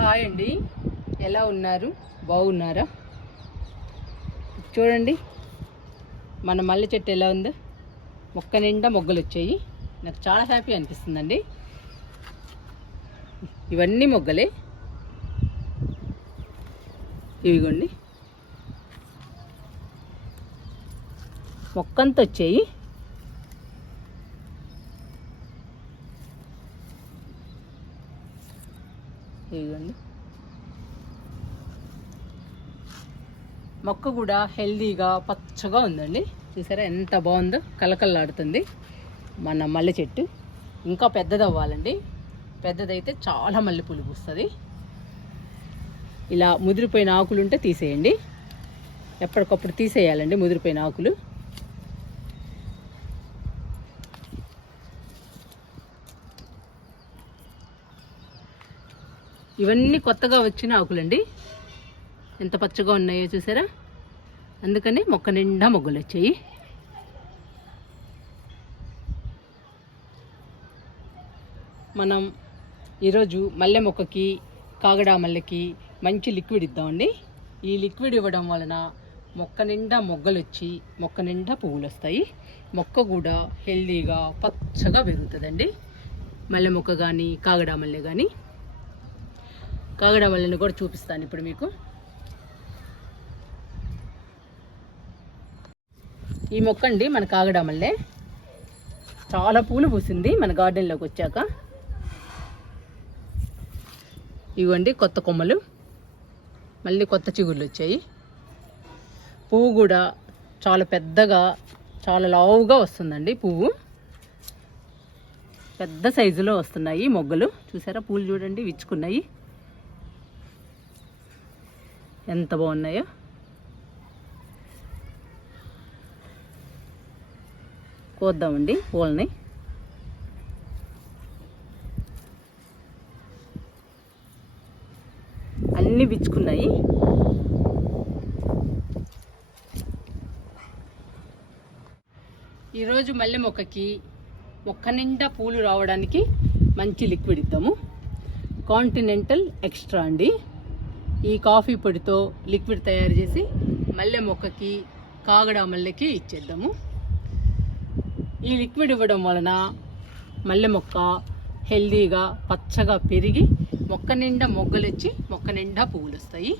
Hi అండి, ఎలా ఉన్నారు? బాగున్నారా? చూడండి మన మల్లె చెట్టు ఎలా ఉందో, మొక్క నిండా మొగ్గలు వచ్చాయి. నాకు చాలా హ్యాపీ అనిపిస్తుందండి. ఇవన్నీ మొగ్గలే, ఇవిగోండి మొక్కంతా వచ్చాయి. ఇదిగోండి మొక్క కూడా హెల్దీగా పచ్చగా ఉందండి. చూసారా ఎంత బాగుందో, కలకల్లాడుతుంది మన మల్లె చెట్టు. ఇంకా పెద్దది అవ్వాలండి, పెద్దదైతే చాలా మల్లెపూలు పూస్తుంది. ఇలా ముదిరిపోయిన ఆకులు ఉంటే తీసేయండి, ఎప్పటికప్పుడు తీసేయాలండి ముదిరిపోయిన ఆకులు. ఇవన్నీ కొత్తగా వచ్చిన ఆకులండి, ఎంత పచ్చగా ఉన్నాయో చూసారా. అందుకని మొక్క నిండా మొగ్గలు వచ్చాయి. మనం ఈరోజు మల్లె మొక్కకి, కాగడా మల్లెకి మంచి లిక్విడ్ ఇద్దామండి. ఈ లిక్విడ్ ఇవ్వడం వలన మొక్క నిండా మొగ్గలు వచ్చి మొక్క నిండా పువ్వులు వస్తాయి. మొక్క కూడా హెల్దీగా పచ్చగా పెరుగుతుందండి. మల్లె మొక్క కానీ కాగడా మల్లె కానీ. కాగడా మల్లెని కూడా చూపిస్తాను ఇప్పుడు మీకు. ఈ మొక్క అండి మన కాగడా మల్లె, చాలా పూలు పూసింది మన గార్డెన్లోకి వచ్చాక. ఇవ్వండి కొత్త కొమ్మలు, మళ్ళీ కొత్త చిగుర్లు వచ్చాయి. పువ్వు కూడా చాలా పెద్దగా, చాలా లావుగా వస్తుందండి. పువ్వు పెద్ద సైజులో వస్తున్నాయి మొగ్గలు. చూసారా పూలు చూడండి, విచ్చుకున్నాయి ఎంత బాగున్నాయో. కోద్దామండి పూలని. అన్నీ విచ్చుకున్నాయి. ఈరోజు మల్లె మొక్కకి మొక్క నిండా పూలు రావడానికి మంచి లిక్విడ్ ఇద్దాము. కాంటినెంటల్ ఎక్స్ట్రా అండి. ఈ కాఫీ పొడితో లిక్విడ్ తయారు చేసి మల్లె మొక్కకి, కాగడా మల్లెకి ఇచ్చేద్దాము. ఈ లిక్విడ్ ఇవ్వడం వలన మల్లె మొక్క హెల్దీగా పచ్చగా పెరిగి మొక్క నిండా మొగ్గలు వచ్చి మొక్క నిండా పువ్వులు వస్తాయి.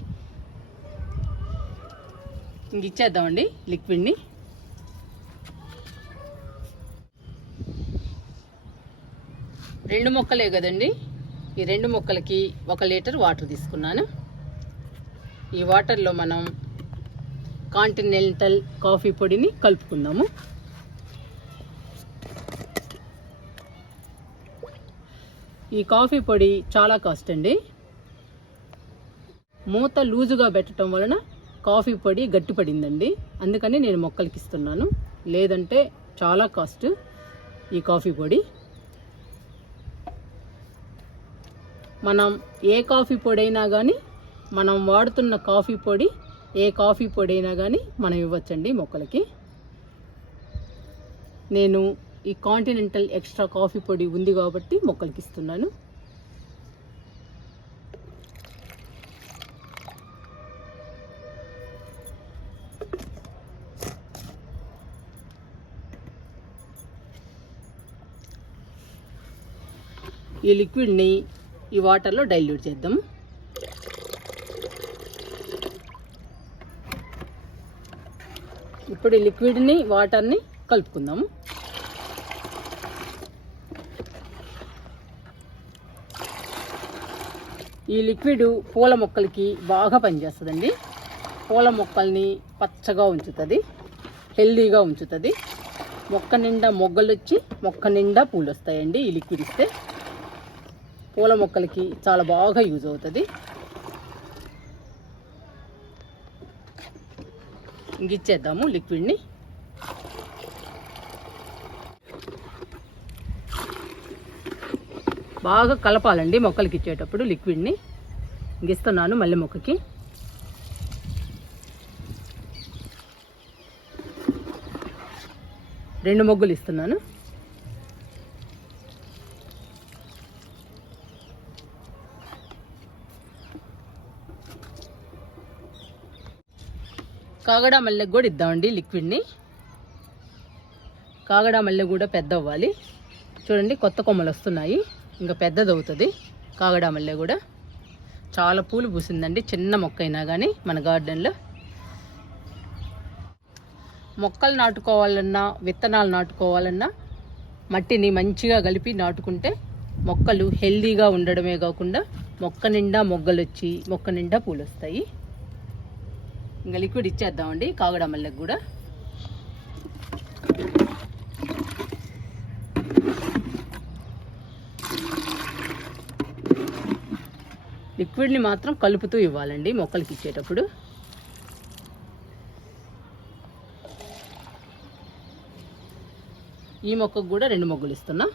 ఇంక ఇచ్చేద్దామండి లిక్విడ్ని. రెండు మొక్కలే కదండి, ఈ రెండు మొక్కలకి 1 లీటర్ వాటర్ తీసుకున్నాను. ఈ వాటర్లో మనం కాంటినెంటల్ కాఫీ పొడిని కలుపుకుందాము. ఈ కాఫీ పొడి చాలా కాస్ట్ అండి. మూత లూజుగా పెట్టడం వలన కాఫీ పొడి గట్టిపడిందండి, అందుకని నేను మొక్కలకి ఇస్తున్నాను. లేదంటే చాలా కాస్ట్ ఈ కాఫీ పొడి. మనం ఏ కాఫీ పొడి అయినా కానీ, మనం వాడుతున్న కాఫీ పొడి ఏ కాఫీ పొడి అయినా కానీ మనం ఇవ్వచ్చండి మొక్కలకి. నేను ఈ కాంటినెంటల్ ఎక్స్ట్రా కాఫీ పొడి ఉంది కాబట్టి మొక్కలకి ఇస్తున్నాను. ఈ లిక్విడ్ని ఈ వాటర్లో డైల్యూట్ చేద్దాము. ఇప్పుడు ఈ లిక్విడ్ని, వాటర్ని కలుపుకుందాము. ఈ లిక్విడ్ పూల మొక్కలకి బాగా పనిచేస్తుందండి. పూల మొక్కల్ని పచ్చగా ఉంచుతుంది, హెల్దీగా ఉంచుతుంది. మొక్క నిండా మొగ్గలు వచ్చి మొక్క నిండా పూలు వస్తాయండి ఈ లిక్విడ్ ఇస్తే. పూల మొక్కలకి చాలా బాగా యూజ్ అవుతుంది. ఇంక ఇచ్చేద్దాము లిక్విడ్ని. బాగా కలపాలండి మొక్కలకి ఇచ్చేటప్పుడు లిక్విడ్ని. ఇంక ఇస్తున్నాను మల్లె మొక్కకి. రెండు మొగ్గలు ఇస్తున్నాను. కాగడా మల్లెకు కూడా ఇద్దామండి లిక్విడ్ని. కాగడా మల్లె కూడా పెద్ద అవ్వాలి. చూడండి కొత్త కొమ్మలు వస్తున్నాయి, ఇంకా పెద్దది అవుతుంది. కాగడా మల్లె కూడా చాలా పూలు పూసిందండి, చిన్న మొక్క అయినా కానీ మన గార్డెన్లో. మొక్కలు నాటుకోవాలన్నా విత్తనాలు నాటుకోవాలన్నా మట్టిని మంచిగా కలిపి నాటుకుంటే మొక్కలు హెల్దీగా ఉండడమే కాకుండా మొక్క నిండా మొగ్గలు వచ్చి మొక్క నిండా పూలు వస్తాయి. ఇంకా లిక్విడ్ ఇచ్చేద్దామండి కాగడా మల్లెకు కూడా. లిక్విడ్ని మాత్రం కలుపుతూ ఇవ్వాలండి మొక్కలకి ఇచ్చేటప్పుడు. ఈ మొక్కకు కూడా 2 మొగ్గలు ఇస్తున్నా.